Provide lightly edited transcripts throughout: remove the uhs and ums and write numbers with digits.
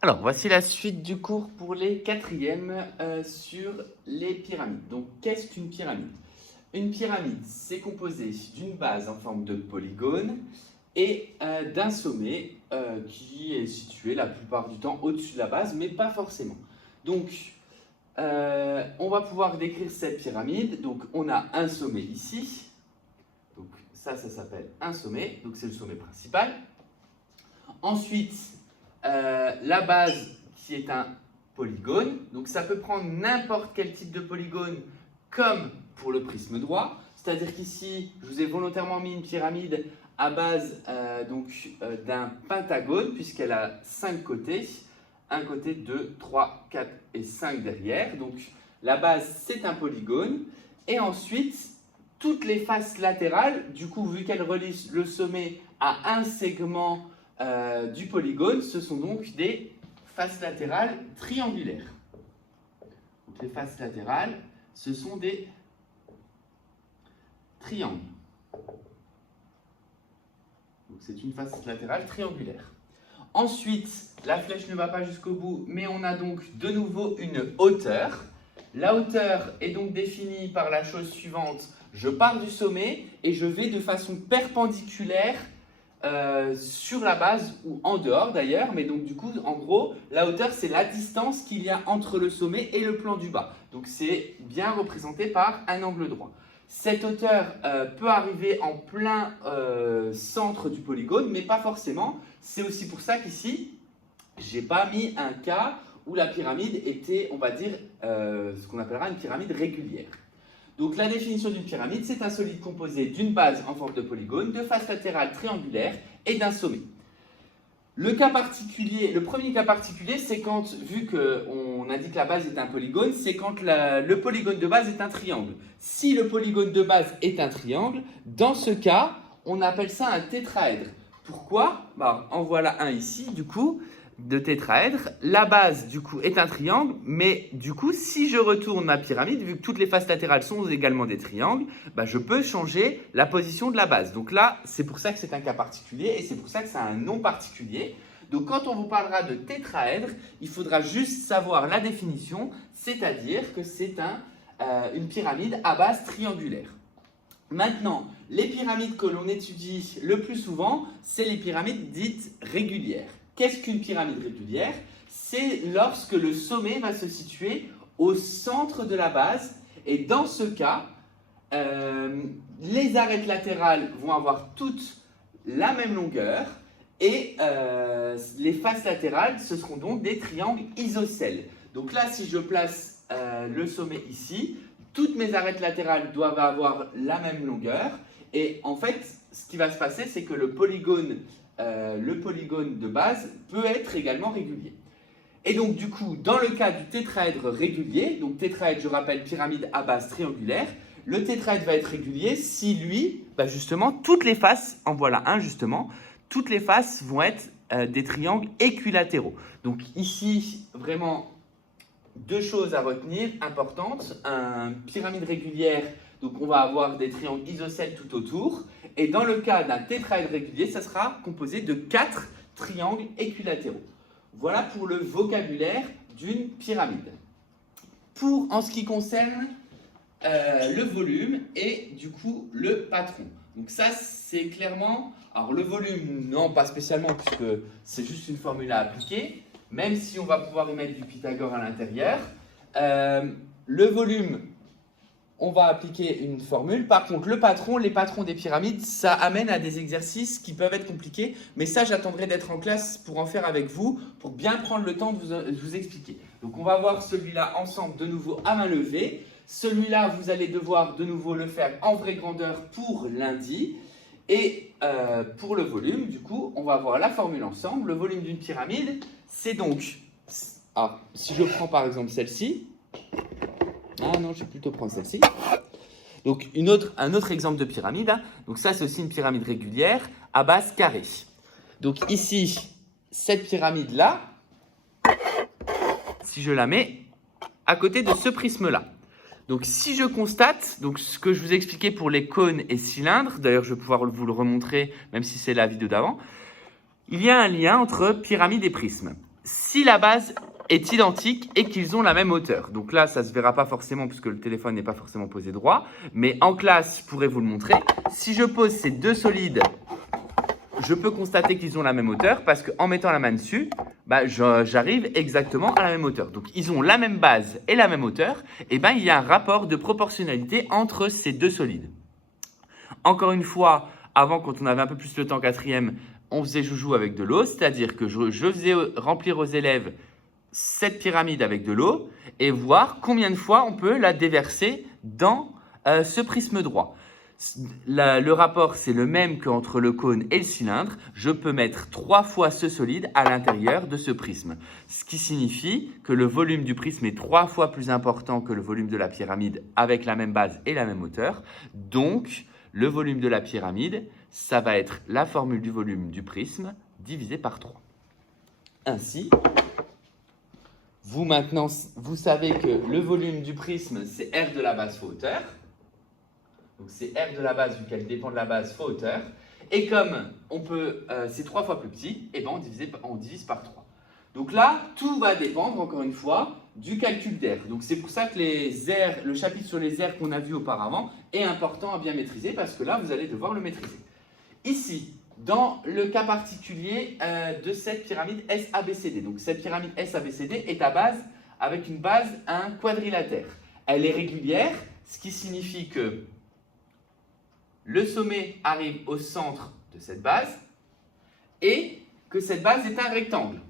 Alors, voici la suite du cours pour les quatrièmes sur les pyramides. Donc, qu'est-ce qu'une pyramide? Une pyramide, c'est composé d'une base en forme de polygone et d'un sommet qui est situé la plupart du temps au-dessus de la base, mais pas forcément. Donc, on va pouvoir décrire cette pyramide. Donc, on a un sommet ici. Donc, ça s'appelle un sommet. Donc, c'est le sommet principal. Ensuite, la base qui est un polygone. Donc ça peut prendre n'importe quel type de polygone comme pour le prisme droit. C'est-à-dire qu'ici, je vous ai volontairement mis une pyramide à base d'un pentagone puisqu'elle a 5 côtés. Un côté, 2, 3, 4 et 5 derrière. Donc la base, c'est un polygone. Et ensuite, toutes les faces latérales, du coup, vu qu'elle relie le sommet à un segment du polygone, ce sont donc des faces latérales triangulaires. Donc les faces latérales, ce sont des triangles. Donc c'est une face latérale triangulaire. Ensuite, la flèche ne va pas jusqu'au bout, mais on a donc de nouveau une hauteur. La hauteur est donc définie par la chose suivante. Je pars du sommet et je vais de façon perpendiculaire sur la base ou en dehors d'ailleurs, mais donc du coup, en gros, la hauteur, c'est la distance qu'il y a entre le sommet et le plan du bas. Donc c'est bien représenté par un angle droit. Cette hauteur peut arriver en plein centre du polygone, mais pas forcément. C'est aussi pour ça qu'ici, j'ai pas mis un cas où la pyramide était, on va dire, ce qu'on appellera une pyramide régulière. Donc la définition d'une pyramide, c'est un solide composé d'une base en forme de polygone, de faces latérales triangulaires et d'un sommet. Le premier cas particulier, c'est quand, vu qu'on a dit que la base est un polygone, c'est quand le polygone de base est un triangle. Si le polygone de base est un triangle, dans ce cas, on appelle ça un tétraèdre. Pourquoi? En voilà un ici, du coup, de tétraèdre. La base, du coup, est un triangle, mais du coup, si je retourne ma pyramide, vu que toutes les faces latérales sont également des triangles, je peux changer la position de la base. Donc là, c'est pour ça que c'est un cas particulier et c'est pour ça que c'est un nom particulier. Donc quand on vous parlera de tétraèdre, il faudra juste savoir la définition, c'est-à-dire que c'est une pyramide à base triangulaire. Maintenant, les pyramides que l'on étudie le plus souvent, c'est les pyramides dites régulières. Qu'est-ce qu'une pyramide régulière? C'est lorsque le sommet va se situer au centre de la base et dans ce cas, les arêtes latérales vont avoir toutes la même longueur et les faces latérales, ce seront donc des triangles isocèles. Donc là, si je place le sommet ici, toutes mes arêtes latérales doivent avoir la même longueur et en fait, ce qui va se passer, c'est que le polygone de base peut être également régulier. Et donc du coup, dans le cas du tétraèdre régulier, donc tétraèdre, je rappelle, pyramide à base triangulaire, le tétraèdre va être régulier si lui, justement, toutes les faces, en voilà un justement, toutes les faces vont être des triangles équilatéraux. Donc ici, vraiment, deux choses à retenir importantes. Une pyramide régulière, donc on va avoir des triangles isocèles tout autour. Et dans le cas d'un tétraèdre régulier, ça sera composé de 4 triangles équilatéraux. Voilà pour le vocabulaire d'une pyramide. En ce qui concerne le volume et du coup le patron. Donc ça, c'est clairement... Alors le volume, non, pas spécialement, puisque c'est juste une formule à appliquer, même si on va pouvoir y mettre du Pythagore à l'intérieur. Le volume, on va appliquer une formule. Par contre, les patrons des pyramides, ça amène à des exercices qui peuvent être compliqués. Mais ça, j'attendrai d'être en classe pour en faire avec vous, pour bien prendre le temps de vous expliquer. Donc, on va voir celui-là ensemble de nouveau à main levée. Celui-là, vous allez devoir de nouveau le faire en vraie grandeur pour lundi. Et pour le volume, du coup, on va voir la formule ensemble. Le volume d'une pyramide, c'est donc... Alors, si je prends par exemple celle-ci... Ah non, je vais plutôt prendre celle-ci. Donc, un autre exemple de pyramide. Donc ça, c'est aussi une pyramide régulière à base carrée. Donc ici, cette pyramide-là, si je la mets à côté de ce prisme-là. Donc si je constate, donc ce que je vous ai expliqué pour les cônes et cylindres, d'ailleurs je vais pouvoir vous le remontrer, même si c'est la vidéo d'avant, il y a un lien entre pyramide et prisme. si la base est identique et qu'ils ont la même hauteur. Donc là, ça ne se verra pas forcément puisque le téléphone n'est pas forcément posé droit. Mais en classe, je pourrais vous le montrer. Si je pose ces deux solides, je peux constater qu'ils ont la même hauteur parce qu'en mettant la main dessus, j'arrive exactement à la même hauteur. Donc, ils ont la même base et la même hauteur. Et il y a un rapport de proportionnalité entre ces deux solides. Encore une fois, avant, quand on avait un peu plus le temps en quatrième, on faisait joujou avec de l'eau, c'est-à-dire que je faisais remplir aux élèves cette pyramide avec de l'eau et voir combien de fois on peut la déverser dans ce prisme droit. Le rapport, c'est le même qu'entre le cône et le cylindre. Je peux mettre 3 fois ce solide à l'intérieur de ce prisme, ce qui signifie que le volume du prisme est 3 fois plus important que le volume de la pyramide avec la même base et la même hauteur. Donc, le volume de la pyramide, ça va être la formule du volume du prisme divisé par 3. Ainsi, vous savez que le volume du prisme, c'est R de la base fois hauteur. Donc c'est R de la base, vu qu'elle dépend de la base fois hauteur. Et comme c'est 3 fois plus petit, on divise par 3. Donc là, tout va dépendre, encore une fois, du calcul d'air. Donc c'est pour ça que le chapitre sur les airs qu'on a vu auparavant est important à bien maîtriser, parce que là, vous allez devoir le maîtriser. Ici, dans le cas particulier de cette pyramide SABCD. Donc cette pyramide SABCD est à base avec une base, un quadrilatère. Elle est régulière, ce qui signifie que le sommet arrive au centre de cette base et que cette base est un rectangle.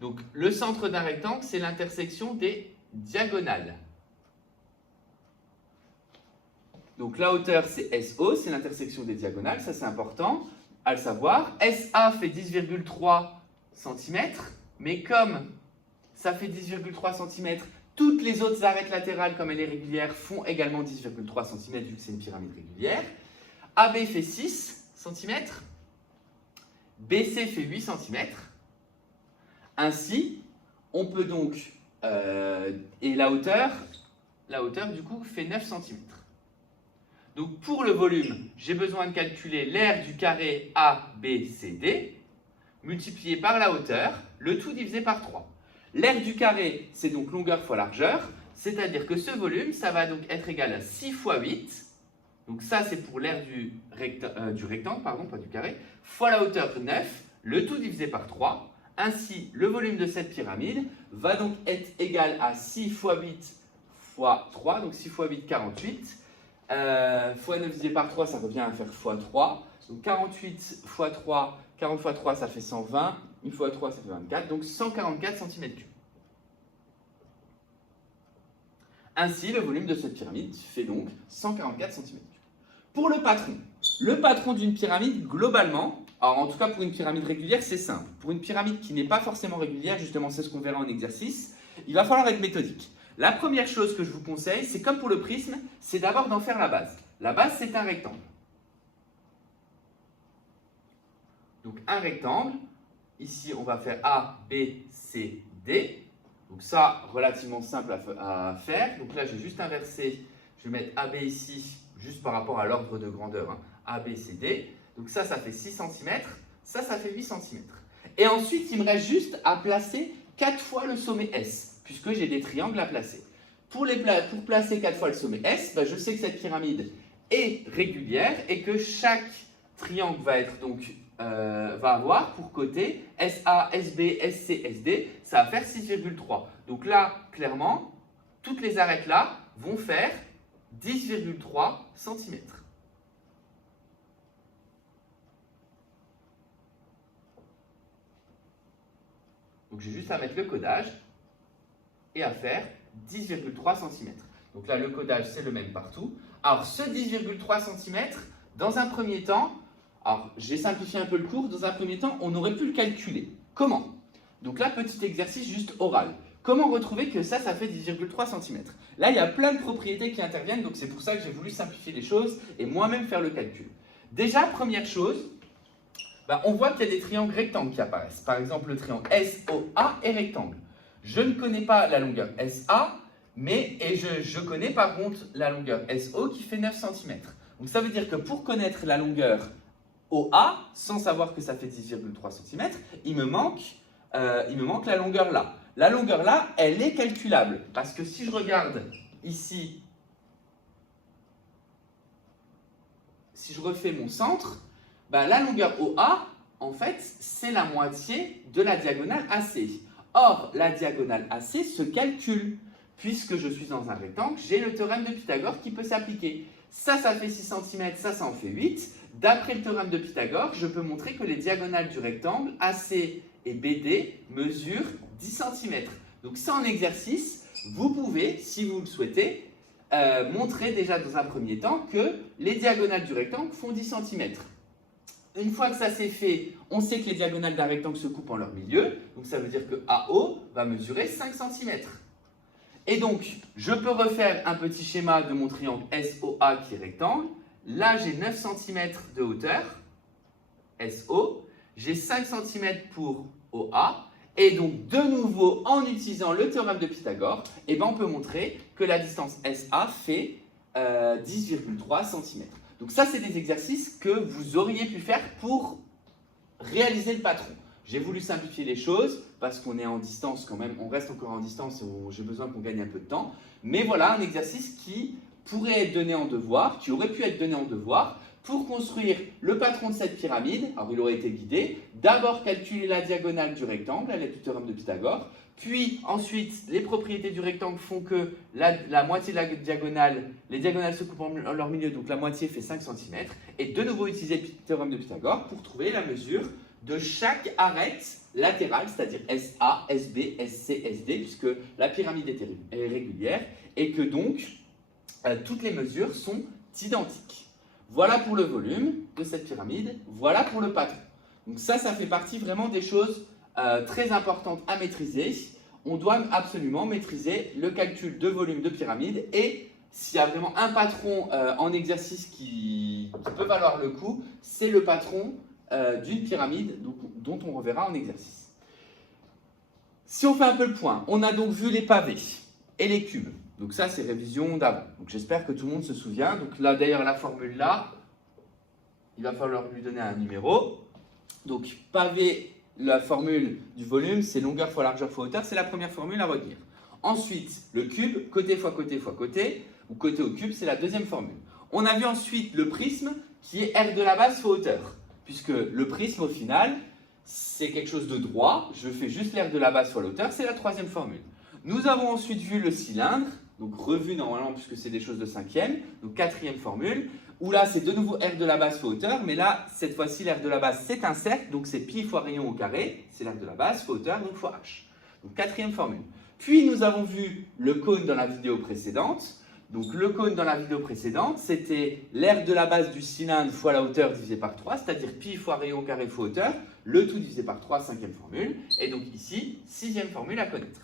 Donc le centre d'un rectangle, c'est l'intersection des diagonales. Donc la hauteur, c'est SO, c'est l'intersection des diagonales, ça c'est important à le savoir. SA fait 10,3 cm, mais comme ça fait 10,3 cm, toutes les autres arêtes latérales, comme elle est régulière, font également 10,3 cm, vu que c'est une pyramide régulière. AB fait 6 cm, BC fait 8 cm. Ainsi, on peut donc, et la hauteur du coup fait 9 cm. Donc pour le volume, j'ai besoin de calculer l'aire du carré ABCD multiplié par la hauteur, le tout divisé par 3. L'aire du carré, c'est donc longueur fois largeur, c'est-à-dire que ce volume, ça va donc être égal à 6 fois 8. Donc ça, c'est pour l'aire du rectangle, pardon, pas du carré, fois la hauteur 9, le tout divisé par 3. Ainsi, le volume de cette pyramide va donc être égal à 6 fois 8 fois 3, donc 6 fois 8, 48. Fois 9 divisé par 3, ça revient à faire fois 3. Donc 48 fois 3, 40 fois 3, ça fait 120. 1 fois 3, ça fait 24. Donc 144 cm3. Ainsi, le volume de cette pyramide fait donc 144 cm3. Pour le patron d'une pyramide, globalement, alors en tout cas pour une pyramide régulière, c'est simple. Pour une pyramide qui n'est pas forcément régulière, justement c'est ce qu'on verra en exercice, il va falloir être méthodique. La première chose que je vous conseille, c'est comme pour le prisme, c'est d'abord d'en faire la base. La base, c'est un rectangle. Donc un rectangle, ici on va faire A, B, C, D. Donc ça, relativement simple à faire. Donc là, je vais juste inverser, je vais mettre AB ici, juste par rapport à l'ordre de grandeur, hein. A, B, C, D. Donc ça fait 6 cm, ça fait 8 cm. Et ensuite, il me reste juste à placer 4 fois le sommet S, puisque j'ai des triangles à placer. Pour placer 4 fois le sommet S, je sais que cette pyramide est régulière et que chaque triangle va avoir pour côté SA, SB, SC, SD, ça va faire 6,3. Donc là, clairement, toutes les arêtes là vont faire 10,3 cm. Donc j'ai juste à mettre le codage et à faire 10,3 cm. Donc là, le codage, c'est le même partout. Alors ce 10,3 cm, dans un premier temps, alors j'ai simplifié un peu le cours, dans un premier temps, on aurait pu le calculer. Comment? Donc là, petit exercice juste oral. Comment retrouver que ça fait 10,3 cm? Là, il y a plein de propriétés qui interviennent, donc c'est pour ça que j'ai voulu simplifier les choses et moi-même faire le calcul. Déjà, première chose, on voit qu'il y a des triangles rectangles qui apparaissent. Par exemple, le triangle SOA est rectangle. Je ne connais pas la longueur SA, et je connais par contre la longueur SO qui fait 9 cm. Donc ça veut dire que pour connaître la longueur OA, sans savoir que ça fait 10,3 cm, il me manque il me manque la longueur là. La longueur là, elle est calculable. Parce que si je regarde ici, si je refais mon centre, ben, la longueur OA, en fait, c'est la moitié de la diagonale AC. Or, la diagonale AC se calcule. Puisque je suis dans un rectangle, j'ai le théorème de Pythagore qui peut s'appliquer. Ça fait 6 cm, ça en fait 8. D'après le théorème de Pythagore, je peux montrer que les diagonales du rectangle AC et BD mesurent 10 cm. Donc ça en exercice, vous pouvez, si vous le souhaitez, montrer déjà dans un premier temps que les diagonales du rectangle font 10 cm. Une fois que ça c'est fait, on sait que les diagonales d'un rectangle se coupent en leur milieu. Donc ça veut dire que AO va mesurer 5 cm. Et donc, je peux refaire un petit schéma de mon triangle SOA qui est rectangle. Là, j'ai 9 cm de hauteur, SO. J'ai 5 cm pour OA. Et donc, de nouveau, en utilisant le théorème de Pythagore, eh ben, on peut montrer que la distance SA fait 10,3 cm. Donc ça, c'est des exercices que vous auriez pu faire pour réaliser le patron. J'ai voulu simplifier les choses parce qu'on est en distance quand même, on reste encore en distance et j'ai besoin qu'on gagne un peu de temps. Mais voilà un exercice qui pourrait être donné en devoir, qui aurait pu être donné en devoir pour construire le patron de cette pyramide. Alors il aurait été guidé. D'abord calculer la diagonale du rectangle à l'aide du théorème de Pythagore. Puis ensuite, les propriétés du rectangle font que la moitié de la diagonale, les diagonales se coupent en leur milieu, donc la moitié fait 5 cm. Et de nouveau utiliser le théorème de Pythagore pour trouver la mesure de chaque arête latérale, c'est-à-dire SA, SB, SC, SD, puisque la pyramide est régulière et que donc toutes les mesures sont identiques. Voilà pour le volume de cette pyramide, voilà pour le patron. Donc ça fait partie vraiment des choses très importantes à maîtriser. On doit absolument maîtriser le calcul de volume de pyramide et s'il y a vraiment un patron en exercice qui peut valoir le coup, c'est le patron d'une pyramide dont on reverra en exercice. Si on fait un peu le point, on a donc vu les pavés et les cubes. Donc ça, c'est révision d'avant. Donc j'espère que tout le monde se souvient. Donc là, d'ailleurs, la formule là, il va falloir lui donner un numéro. Donc pavé, la formule du volume, c'est longueur fois largeur fois hauteur. C'est la première formule à retenir. Ensuite, le cube, côté fois côté fois côté, ou côté au cube, c'est la deuxième formule. On a vu ensuite le prisme, qui est R de la base fois hauteur. Puisque le prisme, au final, c'est quelque chose de droit. Je fais juste l'air de la base fois l'hauteur, c'est la troisième formule. Nous avons ensuite vu le cylindre, donc revu normalement puisque c'est des choses de cinquième, donc quatrième formule, où là c'est de nouveau R de la base fois hauteur, mais là, cette fois-ci, l'air de la base c'est un cercle, donc c'est pi fois rayon au carré, c'est l'air de la base fois hauteur, donc fois h. Donc quatrième formule. Puis nous avons vu le cône dans la vidéo précédente. Donc le cône dans la vidéo précédente, c'était l'aire de la base du cylindre fois la hauteur divisé par 3, c'est-à-dire pi fois rayon au carré fois hauteur, le tout divisé par 3, cinquième formule. Et donc ici, sixième formule à connaître.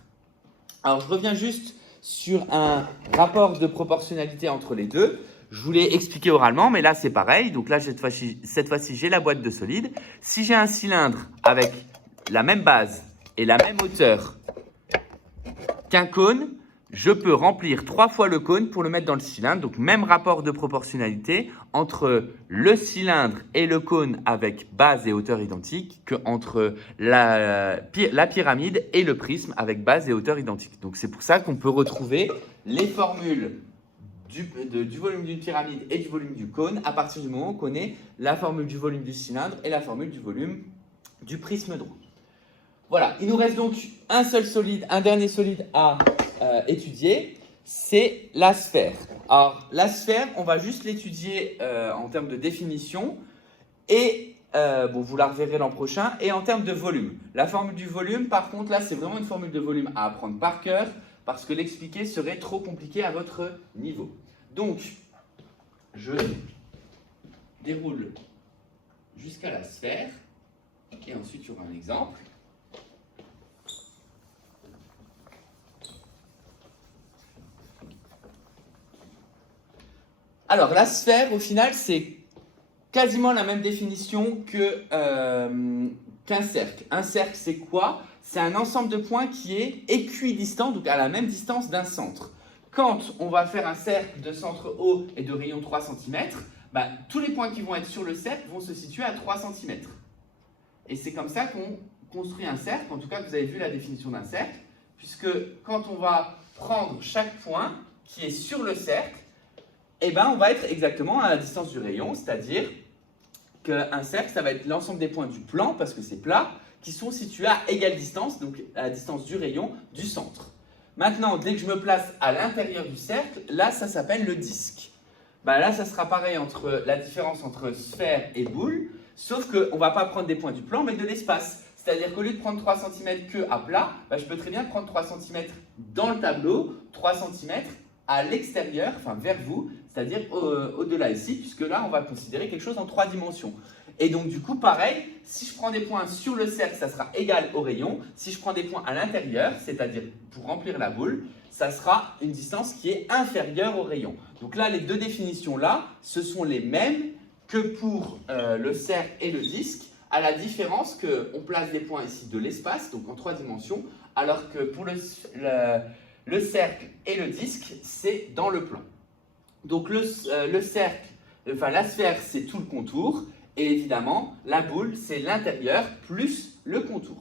Alors je reviens juste sur un rapport de proportionnalité entre les deux. Je vous l'ai expliqué oralement, mais là c'est pareil. Donc là, cette fois-ci, j'ai la boîte de solide. Si j'ai un cylindre avec la même base et la même hauteur qu'un cône, je peux remplir 3 fois le cône pour le mettre dans le cylindre. Donc, même rapport de proportionnalité entre le cylindre et le cône avec base et hauteur identiques qu'entre la pyramide et le prisme avec base et hauteur identiques. Donc, c'est pour ça qu'on peut retrouver les formules du volume d'une pyramide et du volume du cône à partir du moment où on connaît la formule du volume du cylindre et la formule du volume du prisme droit. Voilà, il nous reste donc un seul solide, un dernier solide à étudier, c'est la sphère. Alors, la sphère, on va juste l'étudier en termes de définition et bon, vous la reverrez l'an prochain. Et en termes de volume, la formule du volume, par contre, là, c'est vraiment une formule de volume à apprendre par cœur parce que l'expliquer serait trop compliqué à votre niveau. Donc, je déroule jusqu'à la sphère et ensuite, il y aura un exemple. Alors, la sphère, au final, c'est quasiment la même définition qu'un cercle. Un cercle, c'est quoi? C'est un ensemble de points qui est équidistant, donc à la même distance d'un centre. Quand on va faire un cercle de centre O et de rayon 3 cm, bah, tous les points qui vont être sur le cercle vont se situer à 3 cm. Et c'est comme ça qu'on construit un cercle, en tout cas vous avez vu la définition d'un cercle, puisque quand on va prendre chaque point qui est sur le cercle, eh ben, on va être exactement à la distance du rayon, c'est-à-dire qu'un cercle, ça va être l'ensemble des points du plan, parce que c'est plat, qui sont situés à égale distance, donc à la distance du rayon du centre. Maintenant, dès que je me place à l'intérieur du cercle, là, ça s'appelle le disque. Ben là, ça sera pareil entre la différence entre sphère et boule, sauf qu'on ne va pas prendre des points du plan, mais de l'espace. C'est-à-dire qu'au lieu de prendre 3 cm que à plat, ben, je peux très bien prendre 3 cm dans le tableau, 3 cm à l'extérieur, enfin vers vous, c'est-à-dire au-delà ici, puisque là, on va considérer quelque chose en 3 dimensions. Et donc, du coup, pareil, si je prends des points sur le cercle, ça sera égal au rayon. Si je prends des points à l'intérieur, c'est-à-dire pour remplir la boule, ça sera une distance qui est inférieure au rayon. Donc là, les deux définitions-là, ce sont les mêmes que pour le cercle et le disque, à la différence qu'on place des points ici de l'espace, donc en 3 dimensions, alors que pour le cercle et le disque, c'est dans le plan. Donc le cercle, enfin la sphère, c'est tout le contour. Et évidemment, la boule, c'est l'intérieur plus le contour.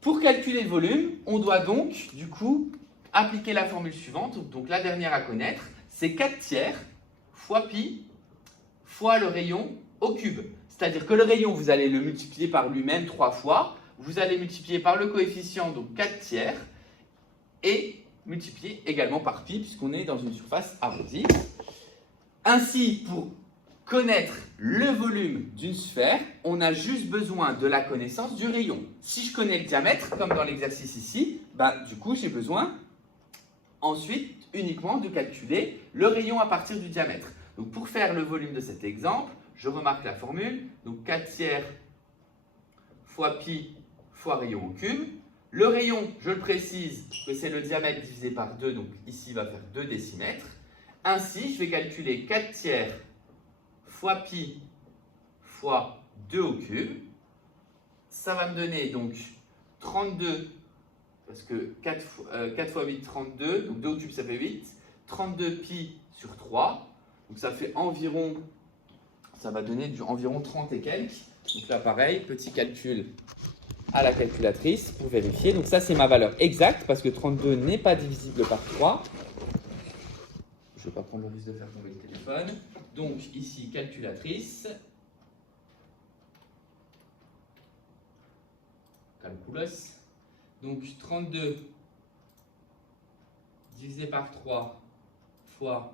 Pour calculer le volume, on doit donc, du coup, appliquer la formule suivante. Donc la dernière à connaître, c'est 4 tiers fois pi fois le rayon au cube. C'est-à-dire que le rayon, vous allez le multiplier par lui-même 3 fois. Vous allez multiplier par le coefficient, donc 4 tiers, et multiplier également par pi, puisqu'on est dans une surface arrondie. Ainsi, pour connaître le volume d'une sphère, on a juste besoin de la connaissance du rayon. Si je connais le diamètre, comme dans l'exercice ici, du coup, j'ai besoin ensuite uniquement de calculer le rayon à partir du diamètre. Donc, pour faire le volume de cet exemple, je remarque la formule. Donc, 4 tiers fois pi fois rayon au cube. Le rayon, je le précise, que c'est le diamètre divisé par 2, donc ici, il va faire 2 décimètres. Ainsi, je vais calculer 4 tiers fois pi fois 2 au cube. Ça va me donner donc 32, parce que 4 fois 8, 32, donc 2 au cube ça fait 8, 32 pi sur 3, donc ça fait environ, ça va donner environ 30 et quelques. Donc là pareil, petit calcul à la calculatrice pour vérifier. Donc ça c'est ma valeur exacte, parce que 32 n'est pas divisible par 3. Je ne vais pas prendre le risque de faire tomber le téléphone. Donc ici, calculatrice, calculus, donc 32 divisé par 3 fois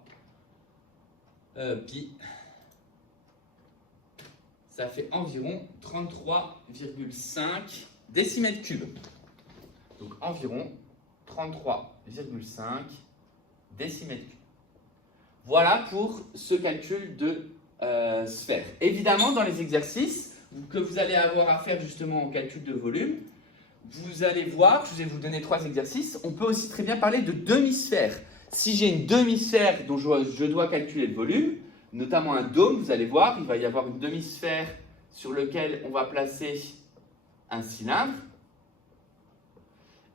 pi, ça fait environ 33,5 décimètres cubes. Donc environ 33,5 décimètres cubes. Voilà pour ce calcul de sphère. Évidemment, dans les exercices que vous allez avoir à faire justement en calcul de volume, vous allez voir, je vais vous donner 3 exercices, on peut aussi très bien parler de demi-sphère. Si j'ai une demi-sphère dont je dois calculer le volume, notamment un dôme, vous allez voir, il va y avoir une demi-sphère sur laquelle on va placer un cylindre.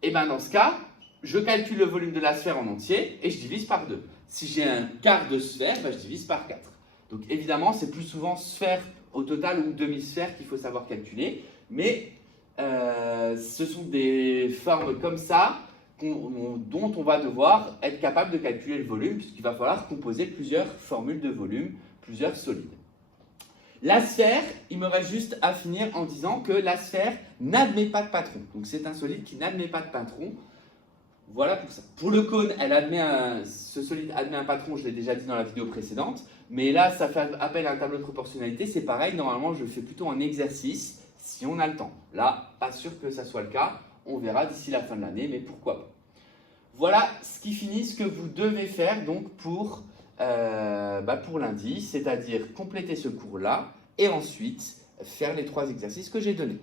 Et bien dans ce cas, je calcule le volume de la sphère en entier et je divise par 2. Si j'ai un quart de sphère, je divise par 4. Donc évidemment, c'est plus souvent sphère au total ou demi-sphère qu'il faut savoir calculer. Mais ce sont des formes comme ça dont on va devoir être capable de calculer le volume, puisqu'il va falloir composer plusieurs formules de volume, plusieurs solides. La sphère, il me reste juste à finir en disant que la sphère n'admet pas de patron. Donc c'est un solide qui n'admet pas de patron. Voilà pour ça. Pour le cône, ce solide admet un patron, je l'ai déjà dit dans la vidéo précédente. Mais là, ça fait appel à un tableau de proportionnalité. C'est pareil, normalement, je le fais plutôt en exercice si on a le temps. Là, pas sûr que ça soit le cas. On verra d'ici la fin de l'année, mais pourquoi pas. Voilà ce qui finit ce que vous devez faire donc pour lundi, c'est-à-dire compléter ce cours-là et ensuite faire les 3 exercices que j'ai donnés.